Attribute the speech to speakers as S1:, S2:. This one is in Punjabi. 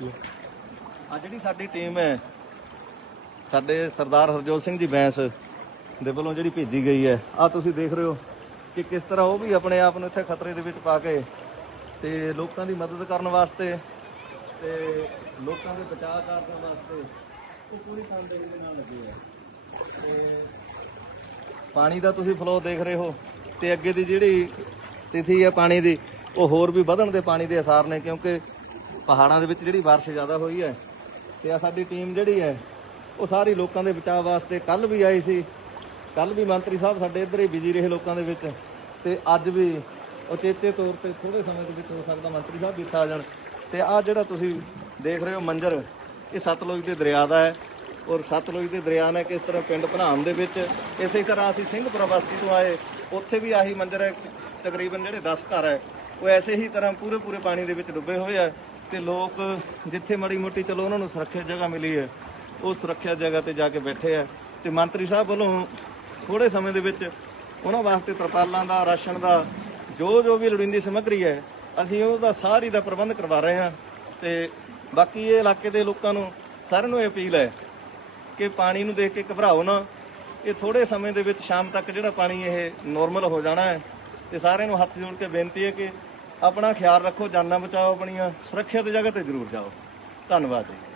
S1: ਆ ਜਿਹੜੀ ਸਾਡੀ ਟੀਮ ਹੈ, ਸਾਡੇ ਸਰਦਾਰ ਹਰਜੋਤ ਸਿੰਘ ਜੀ ਬੈਂਸ ਦੇ ਵੱਲੋਂ ਜਿਹੜੀ ਭੇਜੀ ਗਈ ਹੈ ਆ ਤੁਸੀਂ ਦੇਖ ਰਹੇ ਹੋ ਕਿ ਕਿਸ ਤਰ੍ਹਾਂ ਉਹ ਵੀ ਆਪਣੇ ਆਪ ਨੂੰ ਇੱਥੇ ਖਤਰੇ ਦੇ ਵਿੱਚ ਪਾ ਕੇ ਤੇ ਲੋਕਾਂ ਦੀ ਮਦਦ ਕਰਨ ਵਾਸਤੇ ਤੇ ਲੋਕਾਂ ਦੇ ਬਚਾਅ ਕਰਨ ਵਾਸਤੇ ਉਹ ਪੂਰੀ ਤਨਦੇਹੀ ਦੇ ਨਾਲ ਲੱਗੇ ਹੈ ਤੇ ਪਾਣੀ ਦਾ ਤੁਸੀਂ ਫਲੋ ਦੇਖ ਰਹੇ ਹੋ ਤੇ ਅੱਗੇ ਦੀ ਜਿਹੜੀ ਸਥਿਤੀ ਹੈ ਪਾਣੀ ਦੀ, ਉਹ ਹੋਰ ਵੀ ਵਧਣ ਦੇ ਪਾਣੀ ਦੇ ਅਸਾਰ ਨੇ ਕਿਉਂਕਿ ਪਹਾੜਾਂ ਦੇ ਵਿੱਚ ਜਿਹੜੀ ਬਾਰਿਸ਼ ਜ਼ਿਆਦਾ ਹੋਈ ਹੈ ਤੇ ਆ ਸਾਡੀ ਟੀਮ ਜਿਹੜੀ ਹੈ, ਉਹ ਸਾਰੀ ਲੋਕਾਂ ਦੇ ਬਚਾਅ ਵਾਸਤੇ ਕੱਲ ਵੀ ਆਈ ਸੀ। ਕੱਲ ਵੀ ਮੰਤਰੀ ਸਾਹਿਬ ਸਾਡੇ ਇੱਧਰ ਹੀ ਬਿਜ਼ੀ ਰਹੇ ਲੋਕਾਂ ਦੇ ਵਿੱਚ ਤੇ ਅੱਜ ਵੀ ਉਚੇਤੇ ਤੌਰ ਤੇ ਥੋੜੇ ਸਮੇਂ ਦੇ ਵਿੱਚ ਹੋ ਸਕਦਾ ਮੰਤਰੀ ਸਾਹਿਬ ਵੀ ਇੱਥੇ ਆ ਜਾਣ। ਤੇ ਆ ਜਿਹੜਾ ਤੁਸੀਂ ਦੇਖ ਰਹੇ ਹੋ ਮੰਜ਼ਰ, ਇਹ ਸਤਲੁਜ ਦੇ ਦਰਿਆ ਦਾ ਹੈ ਔਰ ਸਤਲੁਜ ਦੇ ਦਰਿਆ ਨੇ ਕਿਸ ਤਰ੍ਹਾਂ ਪਿੰਡ ਭਨਾਮ ਦੇ ਵਿੱਚ ਇਸੇ ਤਰ੍ਹਾਂ ਅਸੀਂ ਸਿੰਘਪੁਰਾ ਬਸਤੀ ਤੋਂ ਆਏ, ਉੱਥੇ ਵੀ ਆਹੀ ਮੰਜ਼ਰ ਹੈ, ਤਕਰੀਬਨ ਜਿਹੜੇ 10 ਘਰ ਹੈ, ਉਹ ਐਸੇ ਹੀ ਤਰ੍ਹਾਂ ਪੂਰੇ ਪੂਰੇ ਪਾਣੀ ਦੇ ਵਿੱਚ ਡੁੱਬੇ ਹੋਏ ਆ। ਤੇ ਲੋਕ ਜਿੱਥੇ ਮਾੜੀ ਮੋਟੀ ਚਲੋ ਉਹਨਾਂ ਨੂੰ ਸੁਰੱਖਿਅਤ ਜਗ੍ਹਾ ਮਿਲੀ ਹੈ, ਉਹ ਸੁਰੱਖਿਅਤ ਜਗ੍ਹਾ ਤੇ ਜਾ ਕੇ ਬੈਠੇ ਆ। ਤੇ ਮੰਤਰੀ ਸਾਹਿਬ ਵੱਲੋਂ ਥੋੜੇ ਸਮੇਂ ਦੇ ਵਿੱਚ ਉਹਨਾਂ ਵਾਸਤੇ ਤਰਪਾਲਾਂ ਦਾ, ਰਾਸ਼ਨ ਦਾ, ਜੋ ਜੋ ਵੀ ਲੋੜੀਂਦੀ ਸਮੱਗਰੀ ਹੈ, ਅਸੀਂ ਉਹਦਾ ਸਾਰੀ ਦਾ ਪ੍ਰਬੰਧ ਕਰਵਾ ਰਹੇ ਹਾਂ। ਤੇ ਬਾਕੀ ਇਹ ਇਲਾਕੇ ਦੇ ਲੋਕਾਂ ਨੂੰ ਸਾਰਿਆਂ ਨੂੰ ਇਹ ਅਪੀਲ ਹੈ ਕਿ ਪਾਣੀ ਨੂੰ ਦੇਖ ਕੇ ਘਬਰਾਓ ਨਾ। ਇਹ ਥੋੜੇ ਸਮੇਂ ਦੇ ਵਿੱਚ ਸ਼ਾਮ ਤੱਕ ਜਿਹੜਾ ਪਾਣੀ ਇਹ ਨੋਰਮਲ ਹੋ ਜਾਣਾ ਹੈ, ਤੇ ਸਾਰਿਆਂ ਨੂੰ ਹੱਥ ਜੋੜ ਕੇ ਬੇਨਤੀ ਹੈ ਕਿ ਆਪਣਾ ਖਿਆਲ ਰੱਖੋ ਜਾਨਾਂ ਬਚਾਓ ਆਪਣੀਆਂ ਸੁਰੱਖਿਅਤ ਜਗ੍ਹਾ ਤੇ ਜ਼ਰੂਰ ਜਾਓ। ਧੰਨਵਾਦ ਜੀ।